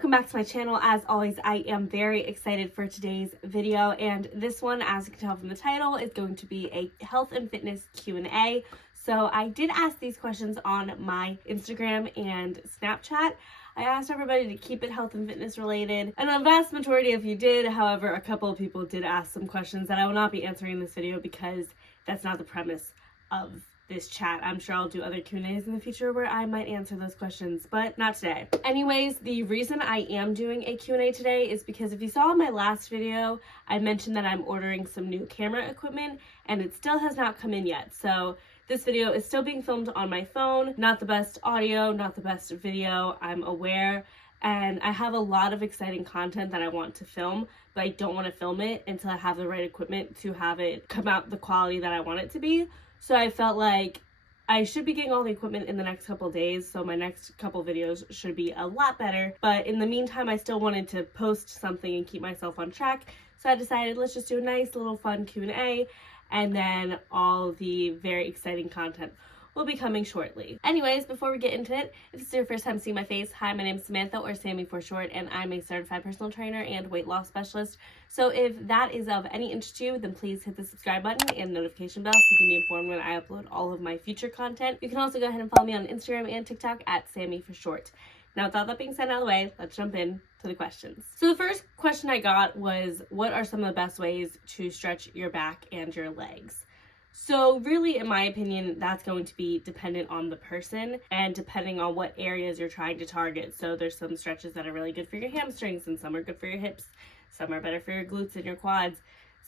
welcome back to my channel. As always, I am very excited for today's video, and this one, as you can tell from the title, is going to be a health and fitness Q&A. So I did ask these questions on my Instagram and Snapchat. I asked everybody to keep it health and fitness related, and a vast majority of you did. However, a couple of people did ask some questions that I will not be answering in this video because that's not the premise of this chat. I'm sure I'll do other Q&As in the future where I might answer those questions, but not today. Anyways, the reason I am doing a Q&A today is because if you saw in my last video, I mentioned that I'm ordering some new camera equipment and it still has not come in yet. So this video is still being filmed on my phone. Not the best audio, not the best video, I'm aware. And I have a lot of exciting content that I want to film, but I don't want to film it until I have the right equipment to have it come out the quality that I want it to be. So I felt like I should be getting all the equipment in the next couple days, so my next couple videos should be a lot better. But in the meantime, I still wanted to post something and keep myself on track. So I decided let's just do a nice little fun Q&A, and then all the very exciting content will be coming shortly. Anyways, before we get into it, if this is your first time seeing my face, hi, my name is Samantha, or Sammy for short, and I'm a certified personal trainer and weight loss specialist. So if that is of any interest to you, then please hit the subscribe button and notification bell so you can be informed when I upload all of my future content. You can also go ahead and follow me on Instagram and TikTok at Sammy for short. Now, with all that being said out of the way, let's jump in to the questions. So the first question I got was, what are some of the best ways to stretch your back and your legs? So really, in my opinion, that's going to be dependent on the person and depending on what areas you're trying to target. So there's some stretches that are really good for your hamstrings, and some are good for your hips. Some are better for your glutes and your quads.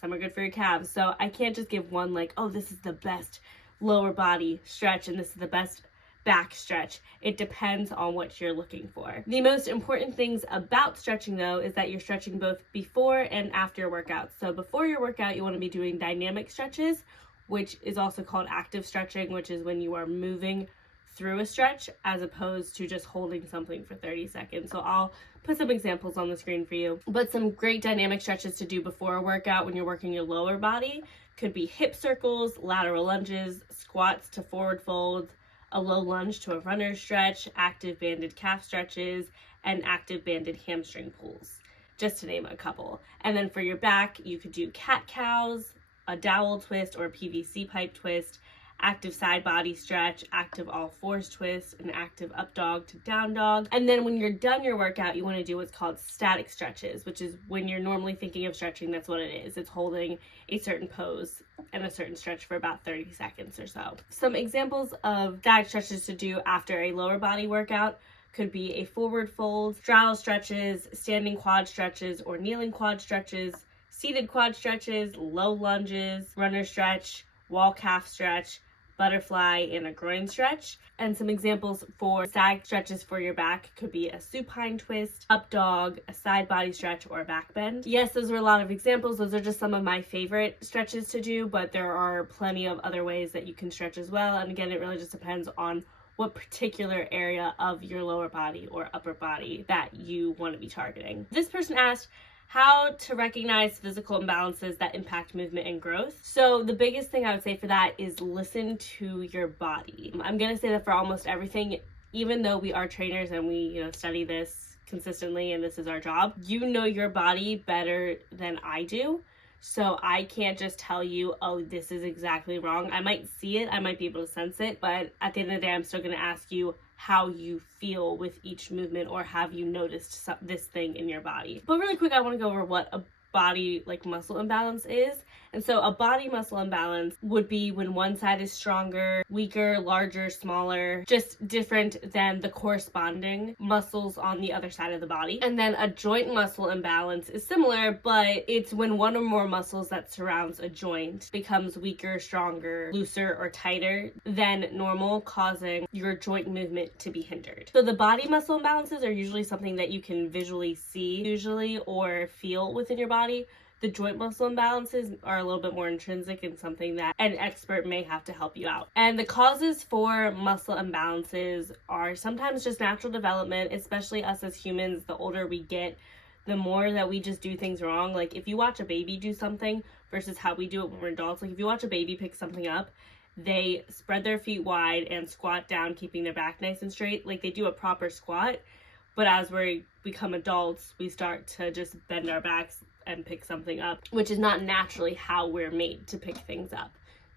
Some are good for your calves. So I can't just give one like, oh, this is the best lower body stretch and this is the best back stretch. It depends on what you're looking for. The most important things about stretching, though, is that you're stretching both before and after your workout. So before your workout, you want to be doing dynamic stretches, which is also called active stretching, which is when you are moving through a stretch as opposed to just holding something for 30 seconds. So I'll put some examples on the screen for you. But some great dynamic stretches to do before a workout when you're working your lower body could be hip circles, lateral lunges, squats to forward fold, a low lunge to a runner stretch, active banded calf stretches, and active banded hamstring pulls, just to name a couple. And then for your back, you could do cat-cows, a dowel twist or a PVC pipe twist, active side body stretch, active all fours twist, and active up dog to down dog. And then when you're done your workout, you want to do what's called static stretches, which is when you're normally thinking of stretching, that's what it is. It's holding a certain pose and a certain stretch for about 30 seconds or so. Some examples of static stretches to do after a lower body workout could be a forward fold, straddle stretches, standing quad stretches or kneeling quad stretches, seated quad stretches, low lunges, runner stretch, wall calf stretch, butterfly, and a groin stretch. And some examples for static stretches for your back could be a supine twist, up dog, a side body stretch, or a back bend. Yes, those are a lot of examples. Those are just some of my favorite stretches to do, but there are plenty of other ways that you can stretch as well. And again, it really just depends on what particular area of your lower body or upper body that you want to be targeting. This person asked how to recognize physical imbalances that impact movement and growth. So the biggest thing I would say for that is listen to your body. I'm gonna say that for almost everything, even though we are trainers and we study this consistently and this is our job, you know your body better than I do. So I can't just tell you, oh, this is exactly wrong. I might see it, I might be able to sense it, but at the end of the day, I'm still gonna ask you how you feel with each movement, or have you noticed this thing in your body. But really quick, I want to go over what a body muscle imbalance is. And so a body muscle imbalance would be when one side is stronger, weaker, larger, smaller, just different than the corresponding muscles on the other side of the body. And then a joint muscle imbalance is similar, but it's when one or more muscles that surrounds a joint becomes weaker, stronger, looser, or tighter than normal, causing your joint movement to be hindered. So the body muscle imbalances are usually something that you can visually see or feel within your body. The joint muscle imbalances are a little bit more intrinsic and something that an expert may have to help you out. And the causes for muscle imbalances are sometimes just natural development, especially us as humans. The older we get, the more that we just do things wrong. Like if you watch a baby do something versus how we do it when we're adults, like if you watch a baby pick something up, they spread their feet wide and squat down, keeping their back nice and straight. Like they do a proper squat. But as we're become adults, we start to just bend our backs and pick something up, which is not naturally how we're made to pick things up.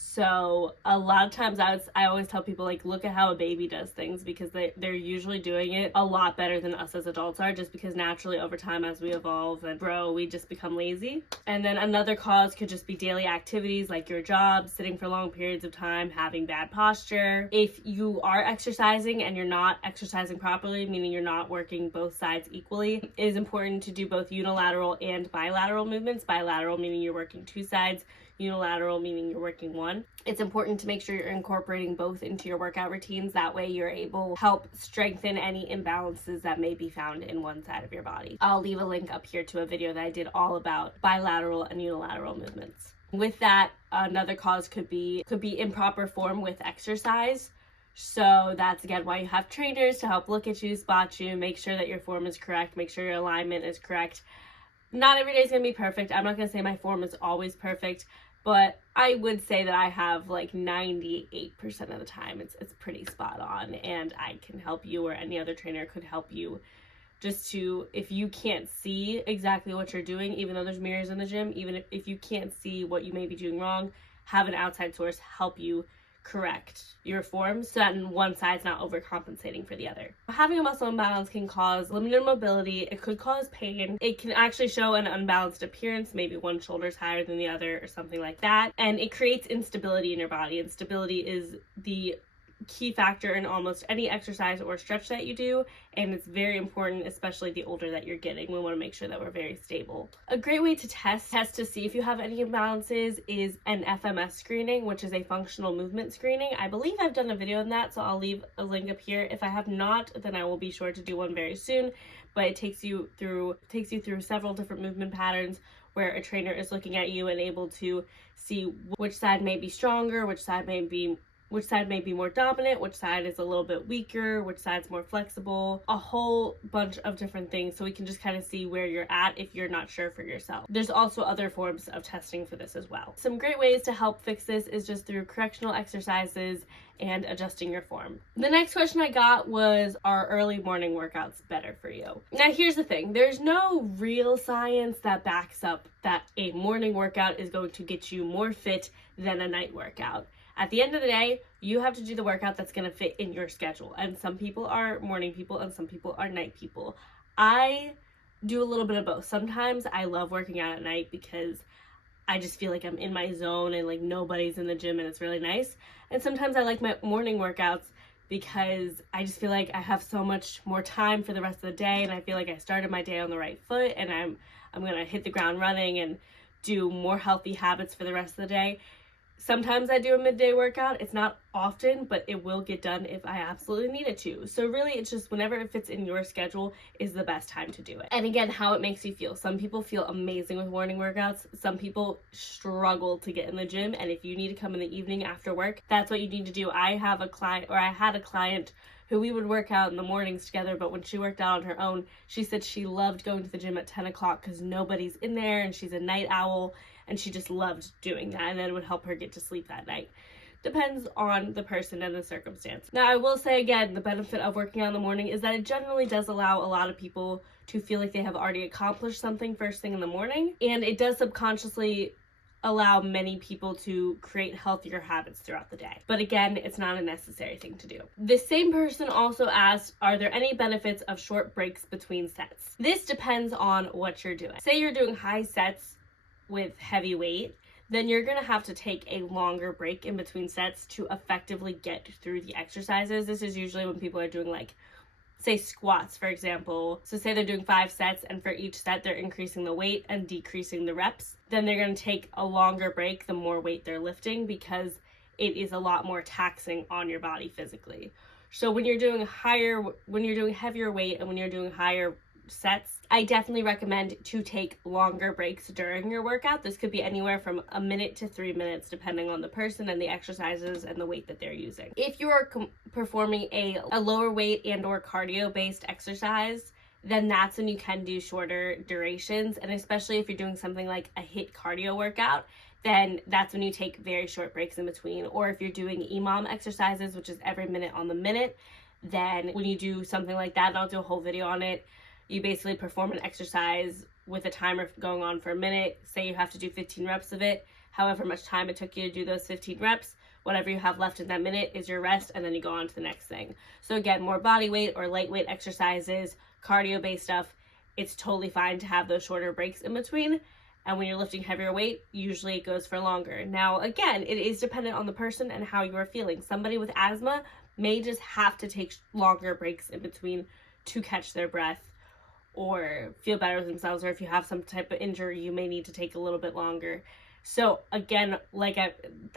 So a lot of times I always tell people, like, look at how a baby does things, because they're usually doing it a lot better than us as adults are, just because naturally over time as we evolve and grow, we just become lazy. And then another cause could just be daily activities like your job, sitting for long periods of time, having bad posture. If you are exercising and you're not exercising properly, meaning you're not working both sides equally, it is important to do both unilateral and bilateral movements. Bilateral meaning you're working two sides, unilateral meaning you're working one. It's important to make sure you're incorporating both into your workout routines. That way you're able to help strengthen any imbalances that may be found in one side of your body. I'll leave a link up here to a video that I did all about bilateral and unilateral movements. With that, another cause could be improper form with exercise. So that's again why you have trainers to help look at you, spot you, make sure that your form is correct, make sure your alignment is correct. Not every day is going to be perfect. I'm not going to say my form is always perfect, but I would say that I have like 98% of the time it's pretty spot on, and I can help you, or any other trainer could help you, just to, if you can't see exactly what you're doing, even though there's mirrors in the gym, even if you can't see what you may be doing wrong, have an outside source help you correct your form so that one side's not overcompensating for the other. Having a muscle imbalance can cause limited mobility. It could cause pain. It can actually show an unbalanced appearance, maybe one shoulder's higher than the other or something like that, and it creates instability in your body. Instability is the key factor in almost any exercise or stretch that you do, and it's very important, especially the older that you're getting. We want to make sure that we're very stable. A great way to test to see if you have any imbalances is an FMS screening, which is a functional movement screening. I believe I've done a video on that, so I'll leave a link up here. If I have not, then I will be sure to do one very soon. But it takes you through several different movement patterns where a trainer is looking at you and able to see which side may be stronger, which side may be more dominant, which side is a little bit weaker, which side's more flexible, a whole bunch of different things, so we can just kind of see where you're at if you're not sure for yourself. There's also other forms of testing for this as well. Some great ways to help fix this is just through correctional exercises and adjusting your form. The next question I got was, are early morning workouts better for you? Now here's the thing, there's no real science that backs up that a morning workout is going to get you more fit than a night workout. At the end of the day, you have to do the workout that's going to fit in your schedule. And some people are morning people and some people are night people. I do a little bit of both. Sometimes I love working out at night because I just feel like I'm in my zone and like nobody's in the gym and it's really nice. And sometimes I like my morning workouts because I just feel like I have so much more time for the rest of the day, and I feel like I started my day on the right foot, and I'm going to hit the ground running and do more healthy habits for the rest of the day. Sometimes I do a midday workout. It's not often, but it will get done if I absolutely need it to. So really, it's just whenever it fits in your schedule is the best time to do it. And again, how it makes you feel. Some people feel amazing with morning workouts. Some people struggle to get in the gym. And if you need to come in the evening after work, that's what you need to do. I had a client who we would work out in the mornings together, but when she worked out on her own, she said she loved going to the gym at 10 o'clock because nobody's in there, and she's a night owl, and she just loved doing that, and then it would help her get to sleep that night. Depends on the person and the circumstance. Now, I will say again, the benefit of working out in the morning is that it generally does allow a lot of people to feel like they have already accomplished something first thing in the morning, and it does subconsciously allow many people to create healthier habits throughout the day. But again, it's not a necessary thing to do. The same person also asked, are there any benefits of short breaks between sets? This depends on what you're doing. Say you're doing high sets with heavy weight, then you're going to have to take a longer break in between sets to effectively get through the exercises. This is usually when people are doing, like, say squats, for example. So say they're doing 5 sets, and for each set they're increasing the weight and decreasing the reps. Then they're going to take a longer break the more weight they're lifting, because it is a lot more taxing on your body physically. So when you're doing heavier weight and when you're doing higher sets, I definitely recommend to take longer breaks during your workout. This could be anywhere from a minute to 3 minutes, depending on the person and the exercises and the weight that they're using. If you are performing a lower weight and or cardio based exercise, then that's when you can do shorter durations. And especially if you're doing something like a HIIT cardio workout, then that's when you take very short breaks in between. Or if you're doing EMOM exercises, which is every minute on the minute, then when you do something like that, and I'll do a whole video on it, You basically perform an exercise with a timer going on for a minute. Say you have to do 15 reps of it, however much time it took you to do those 15 reps, whatever you have left in that minute is your rest, and then you go on to the next thing. So again, more body weight or lightweight exercises, cardio-based stuff, it's totally fine to have those shorter breaks in between. And when you're lifting heavier weight, usually it goes for longer. Now, again, it is dependent on the person and how you are feeling. Somebody with asthma may just have to take longer breaks in between to catch their breath or feel better with themselves. Or if you have some type of injury, you may need to take a little bit longer. So again, like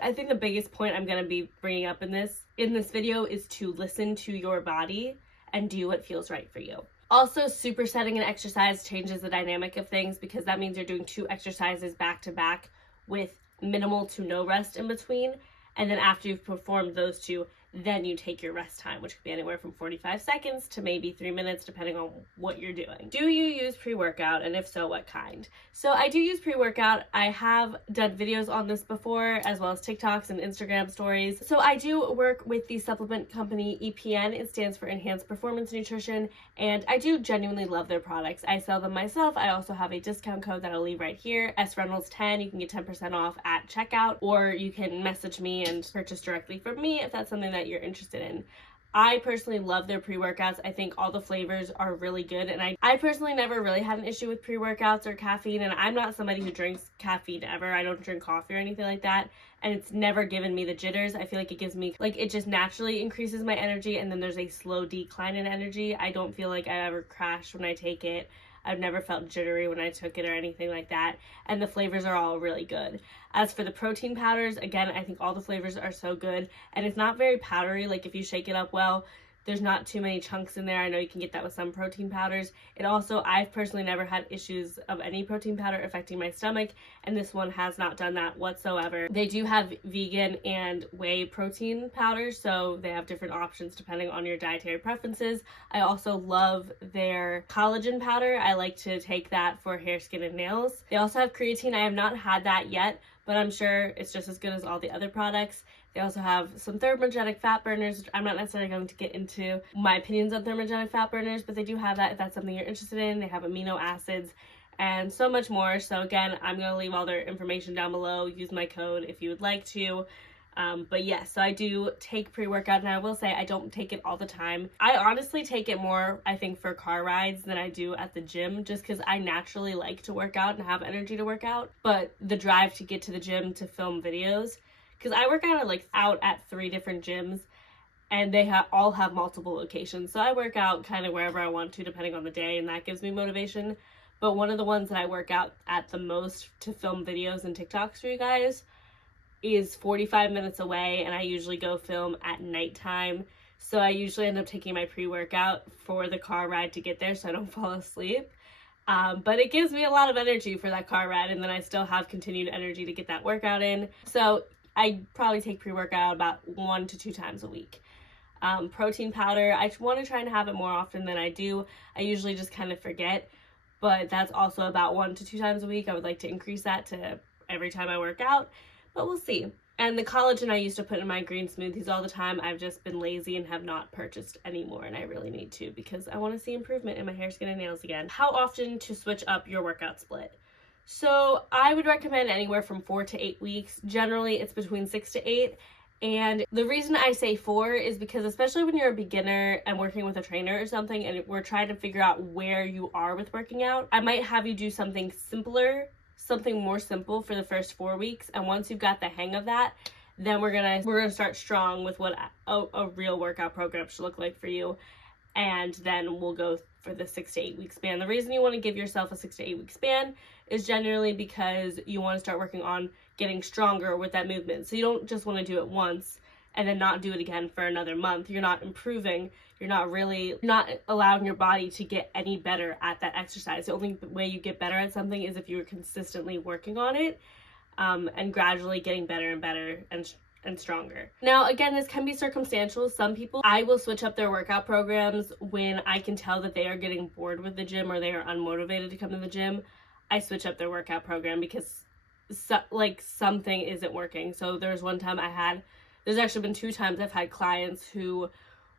I think the biggest point I'm going to be bringing up in this video is to listen to your body and do what feels right for you. Also, supersetting an exercise changes the dynamic of things, because that means you're doing 2 exercises back to back with minimal to no rest in between. And then after you've performed those 2, then you take your rest time, which could be anywhere from 45 seconds to maybe 3 minutes, depending on what you're doing. Do you use pre-workout? And if so, what kind? So I do use pre-workout. I have done videos on this before, as well as TikToks and Instagram stories. So I do work with the supplement company EPN. It stands for Enhanced Performance Nutrition, and I do genuinely love their products. I sell them myself. I also have a discount code that I'll leave right here, SReynolds10. You can get 10% off at checkout, or you can message me and purchase directly from me if that's something that you're interested in. I personally love their pre-workouts. I think all the flavors are really good, and I personally never really had an issue with pre-workouts or caffeine, and I'm not somebody who drinks caffeine ever. I don't drink coffee or anything like that, and it's never given me the jitters. I feel like it gives me, like, it just naturally increases my energy, and then there's a slow decline in energy. I don't feel like I ever crash when I take it. I've never felt jittery when I took it or anything like that. And the flavors are all really good. As for the protein powders, again, I think all the flavors are so good. And it's not very powdery. Like, if you shake it up well, there's not too many chunks in there. I know you can get that with some protein powders. It also, I've personally never had issues of any protein powder affecting my stomach, and this one has not done that whatsoever. They do have vegan and whey protein powders, so they have different options depending on your dietary preferences. I also love their collagen powder. I like to take that for hair, skin, and nails. They also have creatine. I have not had that yet, but I'm sure it's just as good as all the other products. They also have some thermogenic fat burners, which I'm not necessarily going to get into my opinions on thermogenic fat burners, but they do have that if that's something you're interested in. They have amino acids and so much more. So again, I'm going to leave all their information down below. Use my code if you would like to. But yes, so I do take pre-workout, and I will say I don't take it all the time. I honestly take it more, I think, for car rides than I do at the gym, just because I naturally like to work out and have energy to work out. But the drive to get to the gym to film videos, because I work out at 3 different gyms, and they all have multiple locations. So I work out kind of wherever I want to, depending on the day, and that gives me motivation. But one of the ones that I work out at the most to film videos and TikToks for you guys is 45 minutes away, and I usually go film at nighttime. So I usually end up taking my pre-workout for the car ride to get there so I don't fall asleep. But it gives me a lot of energy for that car ride, and then I still have continued energy to get that workout in. So I probably take pre-workout about 1 to 2 times a week. Protein powder, I want to try and have it more often than I do. I usually just kind of forget, but that's also about 1 to 2 times a week. I would like to increase that to every time I work out, but we'll see. And the collagen I used to put in my green smoothies all the time, I've just been lazy and have not purchased anymore, and I really need to, because I want to see improvement in my hair, skin, and nails again. How often to switch up your workout split? So I would recommend anywhere from 4 to 8 weeks. Generally, it's between 6 to 8. And the reason I say 4 is because, especially when you're a beginner and working with a trainer or something, and we're trying to figure out where you are with working out, I might have you do something simpler, something more simple for the first 4 weeks. And once you've got the hang of that, then we're gonna start strong with what a real workout program should look like for you. And then we'll go for the 6 to 8 week span. The reason you want to give yourself a 6 to 8 week span is generally because you want to start working on getting stronger with that movement. So you don't just want to do it once and then not do it again for another month. You're not improving. You're not allowing your body to get any better at that exercise. The only way you get better at something is if you're consistently working on it, and gradually getting better and better and stronger. Now, again, this can be circumstantial. Some people, I will switch up their workout programs when I can tell that they are getting bored with the gym or they are unmotivated to come to the gym. I switch up their workout program because something isn't working. So there's one time there's actually been 2 times I've had clients who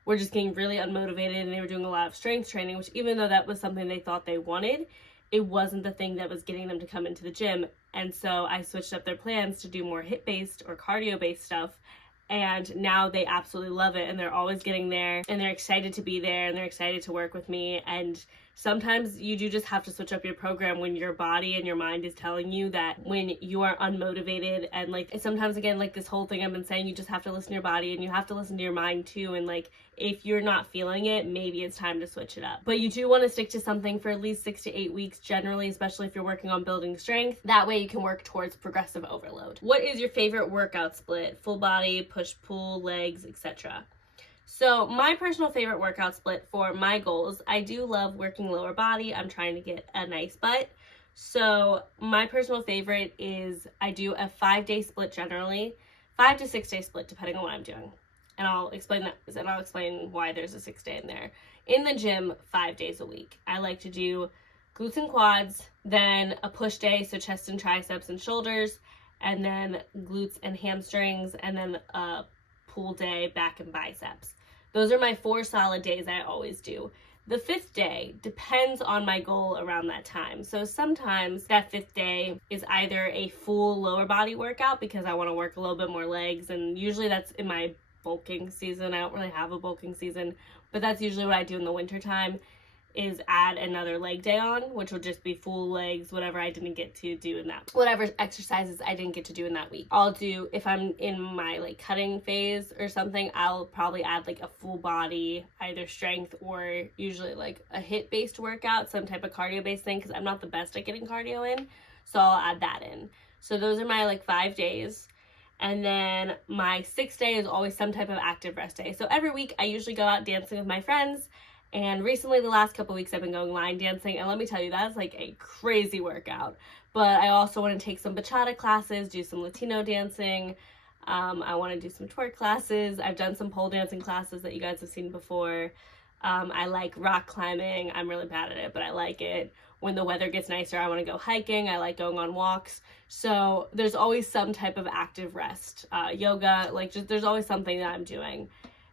were just getting really unmotivated, and they were doing a lot of strength training, which even though that was something they thought they wanted, it wasn't the thing that was getting them to come into the gym. And so I switched up their plans to do more HIIT-based or cardio-based stuff. And now they absolutely love it, and they're always getting there, and they're excited to be there, and they're excited to work with me. And sometimes you do just have to switch up your program when your body and your mind is telling you that when you are unmotivated. And like, sometimes, again, like this whole thing I've been saying, you just have to listen to your body and you have to listen to your mind too. And like, if you're not feeling it, maybe it's time to switch it up. But you do want to stick to something for at least 6 to 8 weeks generally, especially if you're working on building strength. That way you can work towards progressive overload. What is your favorite workout split? Full body, push, pull, legs, etc. So my personal favorite workout split for my goals, I do love working lower body. I'm trying to get a nice butt. So my personal favorite is I do a 5-day split generally, 5 to 6 day split depending on what I'm doing. And I'll explain that, and I'll explain why there's a 6 day in there. In the gym, 5 days a week. I like to do glutes and quads, then a push day, so chest and triceps and shoulders, and then glutes and hamstrings, and then a pull day, back and biceps. Those are my 4 solid days I always do. The 5th day depends on my goal around that time. So sometimes that 5th day is either a full lower body workout because I want to work a little bit more legs, and usually that's in my bulking season. I don't really have a bulking season, but that's usually what I do in the winter time, is add another leg day on, which will just be full legs, whatever I didn't get to do in that, whatever exercises I didn't get to do in that week. I'll do, if I'm in my like cutting phase or something, I'll probably add like a full body, either strength or usually like a HIIT based workout, some type of cardio based thing, because I'm not the best at getting cardio in, so I'll add that in. So those are my like 5 days. And then my 6th day is always some type of active rest day. So every week I usually go out dancing with my friends. And recently, the last couple weeks, I've been going line dancing. And let me tell you, that's like a crazy workout. But I also want to take some bachata classes, do some Latino dancing. I want to do some twerk classes. I've done some pole dancing classes that you guys have seen before. I like rock climbing. I'm really bad at it, but I like it. When the weather gets nicer, I want to go hiking. I like going on walks. So there's always some type of active rest. Yoga, like just there's always something that I'm doing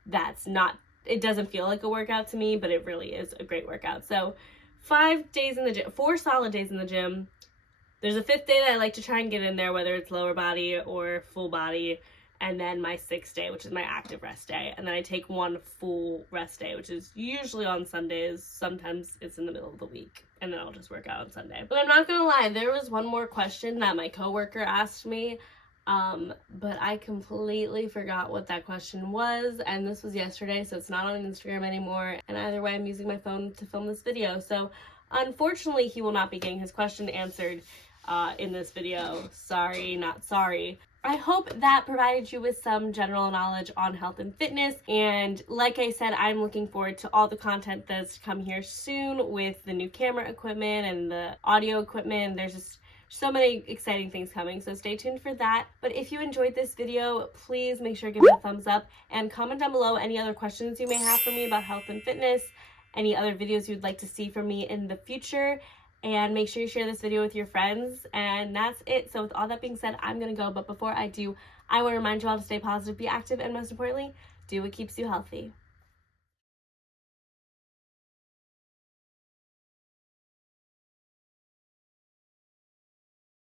that's not, it doesn't feel like a workout to me, but it really is a great workout. So 5 days in the gym, 4 solid days in the gym. There's a 5th day that I like to try and get in there, whether it's lower body or full body. And then my 6th day, which is my active rest day. And then I take 1 full rest day, which is usually on Sundays. Sometimes it's in the middle of the week, and then I'll just work out on Sunday. But I'm not gonna lie, there was one more question that my coworker asked me, but I completely forgot what that question was, and this was yesterday, so it's not on Instagram anymore. And either way, I'm using my phone to film this video. So unfortunately, he will not be getting his question answered in this video. Sorry, not sorry. I hope that provided you with some general knowledge on health and fitness. And like I said, I'm looking forward to all the content that's to come here soon with the new camera equipment and the audio equipment. There's just so many exciting things coming, so stay tuned for that. But if you enjoyed this video, please make sure to give it a thumbs up and comment down below any other questions you may have for me about health and fitness, any other videos you'd like to see from me in the future. And make sure you share this video with your friends. And that's it. So with all that being said, I'm going to go. But before I do, I want to remind you all to stay positive, be active, and most importantly, do what keeps you healthy.